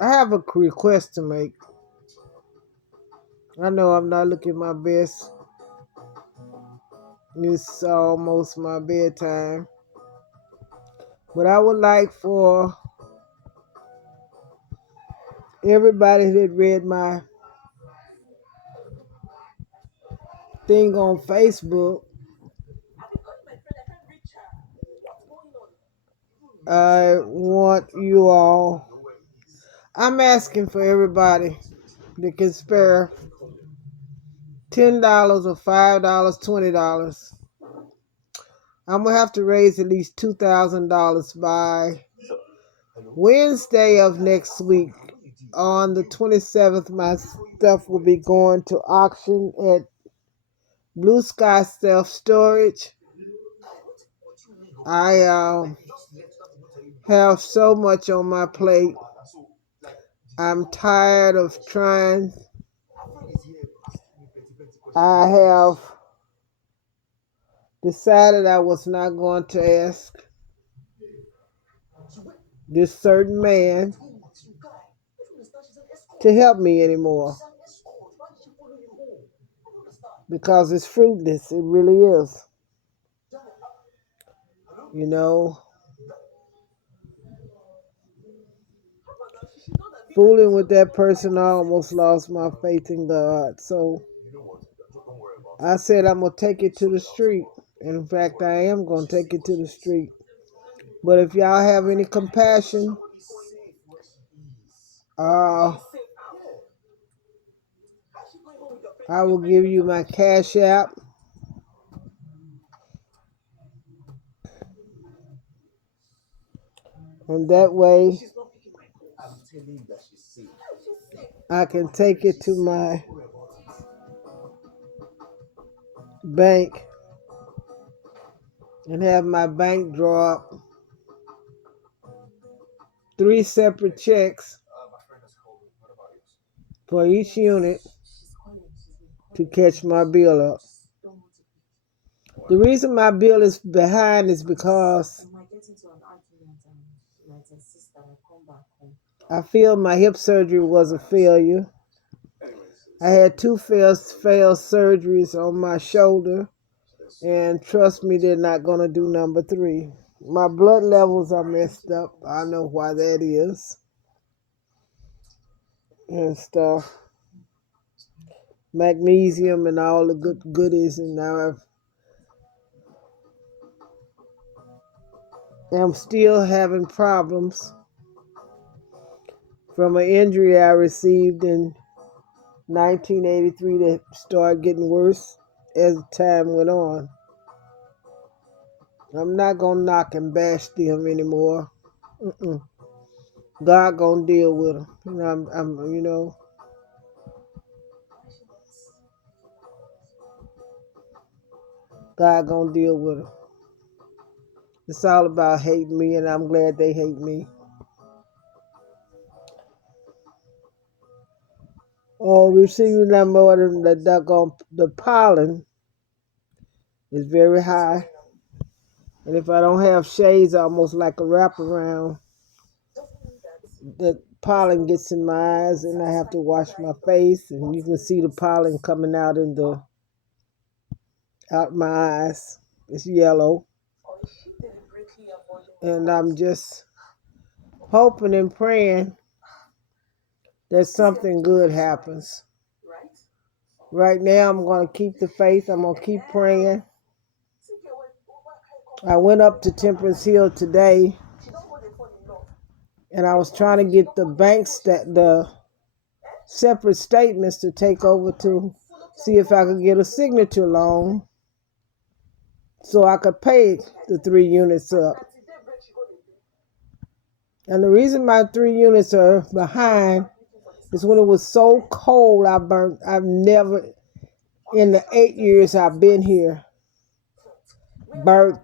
I have a request to make. I know I'm not looking my best. It's almost my bedtime. But I would like for everybody that read my thing on Facebook, I want you all, I'm asking for everybody that can spare $10 or $5, $20. I'm going to have to raise at least $2,000 by Wednesday of next week. On the 27th, my stuff will be going to auction at Blue Sky Self Storage. I have so much on my plate. I'm tired of trying. I have decided I was not going to ask this certain man to help me anymore because it's fruitless. It really is. You know, fooling with that person, I almost lost my faith in God. So I said I'm going to take it to the street. In fact, I am going to take it to the street. But if y'all have any compassion, I will give you my Cash App. And that way, I can take it to my bank and have my bank draw up 3 separate checks for each unit to catch my bill up. The reason my bill is behind is because I feel my hip surgery was a failure. I had 2 failed surgeries on my shoulder, and trust me, they're not going to do number 3. My blood levels are messed up. I know why that is and stuff. Magnesium and all the goodies, and now I'm still having problems from an injury I received in 1983 that started getting worse as time went on. I'm not gonna knock and bash them anymore. God gonna deal with them. God gonna deal with them. It's all about hating me, and I'm glad they hate me. Oh, receiving that more than the pollen is very high. And if I don't have shades, almost like a wraparound, the pollen gets in my eyes, and I have to wash my face, and you can see the pollen coming out my eyes. It's yellow, and I'm just hoping and praying that something good happens. Right now, I'm going to keep the faith. I'm going to keep praying. I went up to Temperance Hill today, and I was trying to get the separate statements to take over to see if I could get a signature loan so I could pay the 3 units up. And the reason my 3 units are behind is when it was so cold, I've never, in the 8 years I've been here, burnt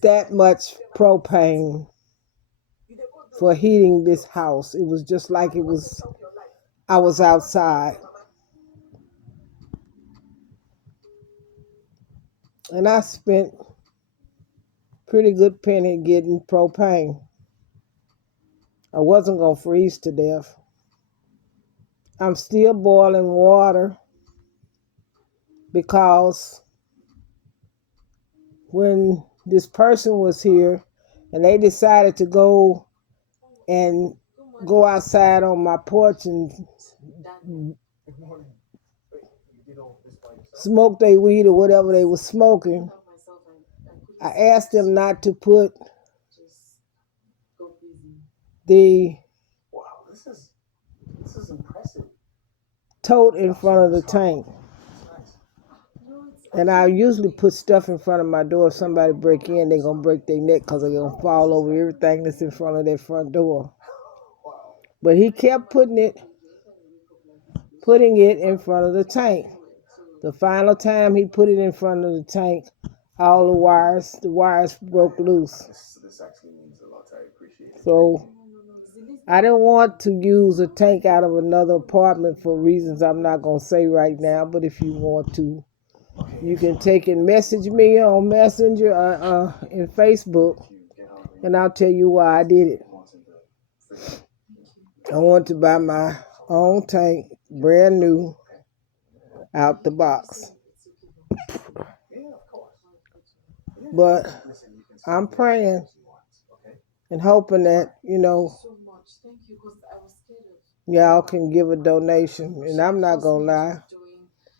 that much propane for heating this house. It was just like I was outside. And I spent pretty good penny getting propane. I wasn't going to freeze to death. I'm still boiling water because when this person was here and they decided to go and go outside on my porch and smoke their weed or whatever they were smoking, I asked them not to put the tote in front of the tank. And I usually put stuff in front of my door. If somebody break in, they're going to break their neck because they're going to fall over everything that's in front of their front door. But he kept putting it in front of the tank. The final time he put it in front of the tank, all the wires broke loose. So I didn't want to use a tank out of another apartment for reasons I'm not going to say right now, but if you want to, you can take and message me on Messenger in Facebook, and I'll tell you why I did it. I want to buy my own tank, brand new, out the box. But I'm praying and hoping that, y'all can give a donation. And I'm not going to lie.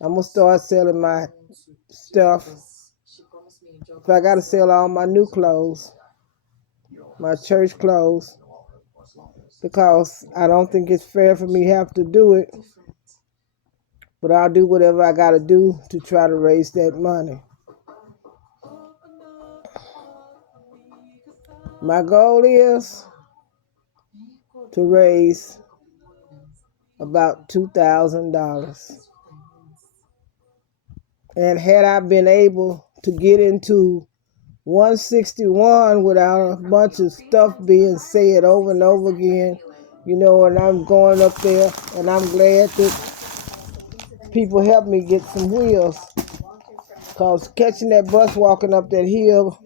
I'm going to start selling my stuff. If I got to sell all my new clothes, my church clothes, because I don't think it's fair for me to have to do it. But I'll do whatever I got to do to try to raise that money. My goal is to raise about $2,000. And had I been able to get into 161 without a bunch of stuff being said over and over again, and I'm going up there, and I'm glad that people helped me get some wheels. Because catching that bus walking up that hill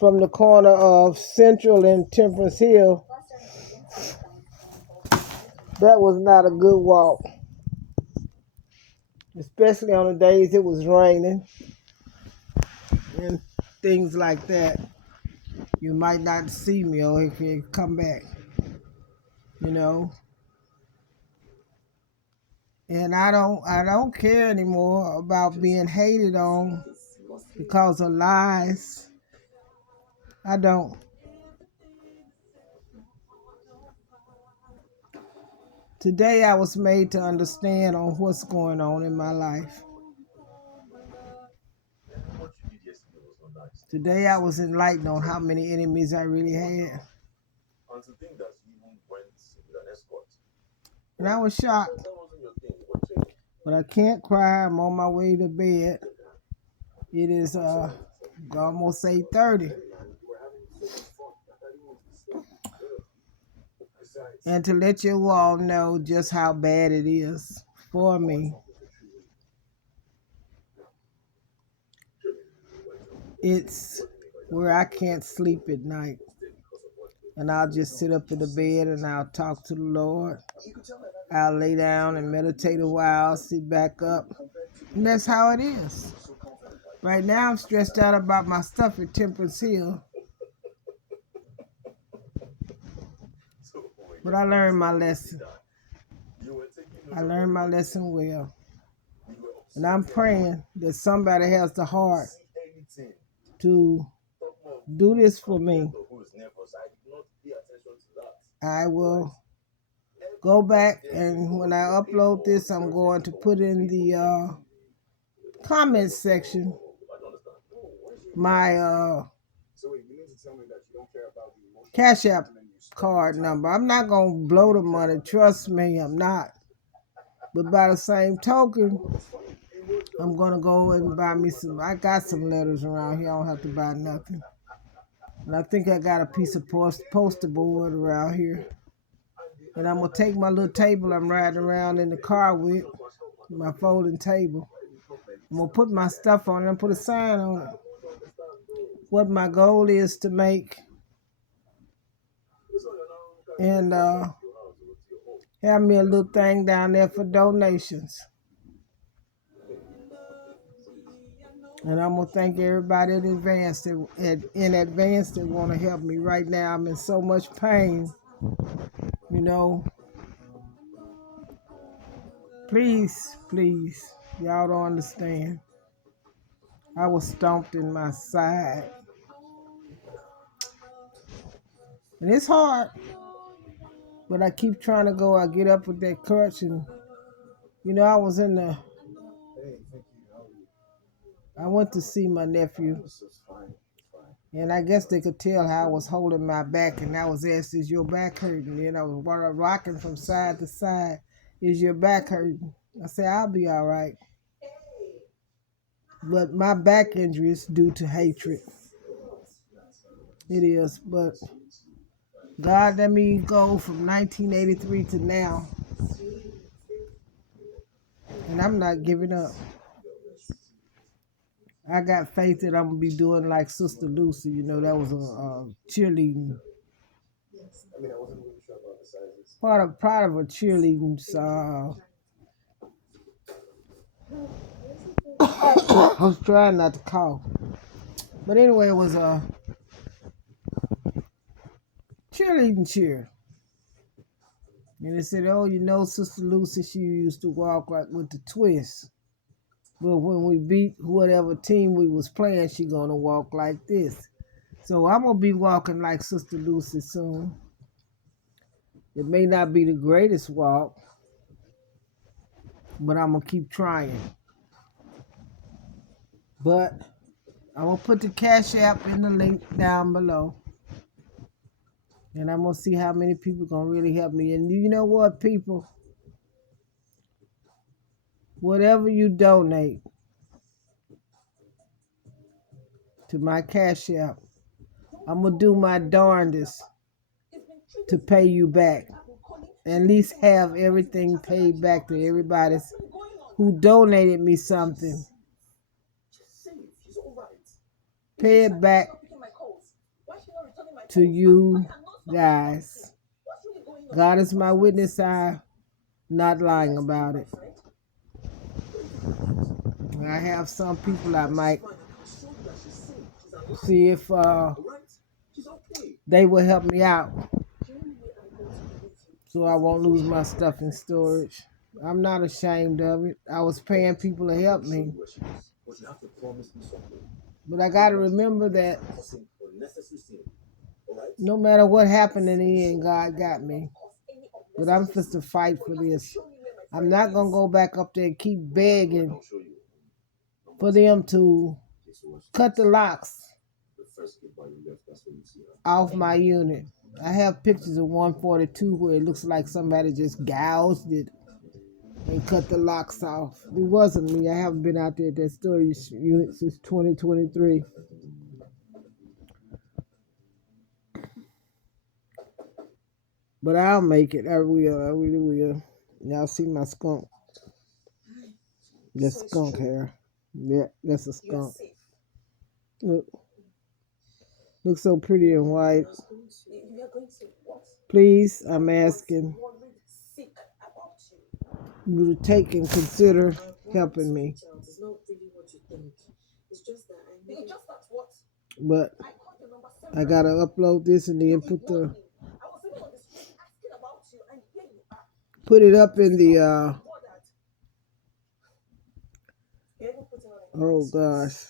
from the corner of Central and Temperance Hill, that was not a good walk. Especially on the days it was raining and things like that. You might not see me or if you come back, And I don't care anymore about being hated on because of lies. I don't. Today I was made to understand on what's going on in my life. Today I was enlightened on how many enemies I really had. And I was shocked. But I can't cry. I'm on my way to bed. It is almost 8:30. And to let you all know just how bad it is for me. It's where I can't sleep at night. And I'll just sit up in the bed and I'll talk to the Lord. I'll lay down and meditate a while, sit back up. And that's how it is. Right now I'm stressed out about my stuff at Temperance Hill. But I learned my lesson. I learned my lesson well. And I'm praying that somebody has the heart to do this for me. I will go back, and when I upload this, I'm going to put in the comment section my Cash App card number. I'm not going to blow the money. Trust me, I'm not. But by the same token, I'm going to go and buy me some. I got some letters around here. I don't have to buy nothing. And I think I got a piece of poster board around here. And I'm going to take my little table I'm riding around in the car with, my folding table. I'm going to put my stuff on it and put a sign on it. What my goal is to make. And have me a little thing down there for donations. And I'm gonna thank everybody in advance that want to help me. Right now, I'm in so much pain. You know, please, please, y'all don't understand. I was stomped in my side, and it's hard. But I keep trying to go. I get up with that crutch, and I was in the. I went to see my nephew, and I guess they could tell how I was holding my back, and I was asked, "Is your back hurting?" And I was rocking from side to side. Is your back hurting? I said, "I'll be all right." But my back injury is due to hatred. It is, but God let me go from 1983 to now, and I'm not giving up. I got faith that I'm gonna be doing like Sister Lucy. That was a cheerleading. Part of a cheerleading. I was trying not to cough, but anyway, it was a cheerleading cheer. And they said, "Oh, Sister Lucy, she used to walk like with the twist. But when we beat whatever team we was playing, she gonna walk like this." So I'm gonna be walking like Sister Lucy soon. It may not be the greatest walk, but I'm gonna keep trying. But I'm gonna put the Cash App in the link down below. And I'm gonna see how many people gonna really help me. And you know what, people? Whatever you donate to my Cash App, I'm gonna do my darndest to pay you back. At least have everything paid back to everybody who donated me something. Pay it back to you guys. God is my witness. I'm not lying about it. I have some people I might see if they will help me out, so I won't lose my stuff in storage. I'm not ashamed of it. I was paying people to help me. But I got to remember that no matter what happened in the end, God got me. But I'm supposed to fight for this. I'm not going to go back up there and keep begging for them to cut the locks off my unit. I have pictures of 142 where it looks like somebody just gouged it and cut the locks off. It wasn't me. I haven't been out there at that storage unit since 2023. But I'll make it. I will. I really will. Y'all see my skunk? The skunk hair. Yeah, that's a skunk. Look. Looks so pretty and white. Please, I'm asking you to take and consider helping me. But I gotta upload this and then put it up in the oh gosh.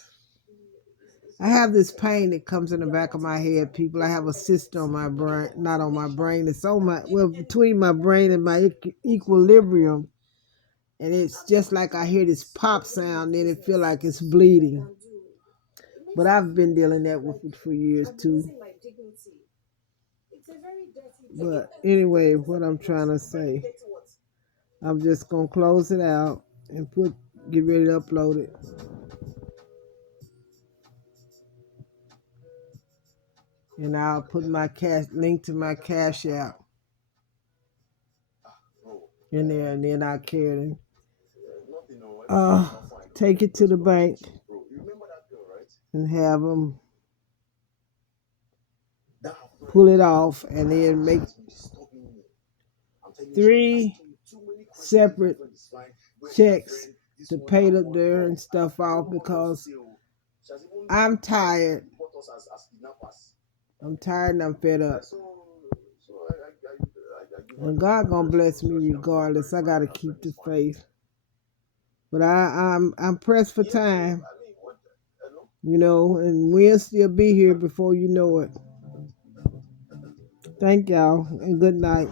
I have this pain that comes in the back of my head, people. I have a cyst on my brain, not on my brain. It's on between my brain and my equilibrium. And it's just like I hear this pop sound, then it feel like it's bleeding. But I've been dealing with it for years too. But anyway, what I'm trying to say, I'm just gonna close it out and get ready to upload it. And I'll put my link to my Cash App in there, and then I'll carry it. Take it to the bank and have them pull it off, and then 3 separate checks to pay their and stuff off because I'm tired. I'm tired and I'm fed up. And God gonna bless me regardless. I gotta keep the faith. But I'm pressed for time, and we'll still be here before you know it. Thank y'all and good night.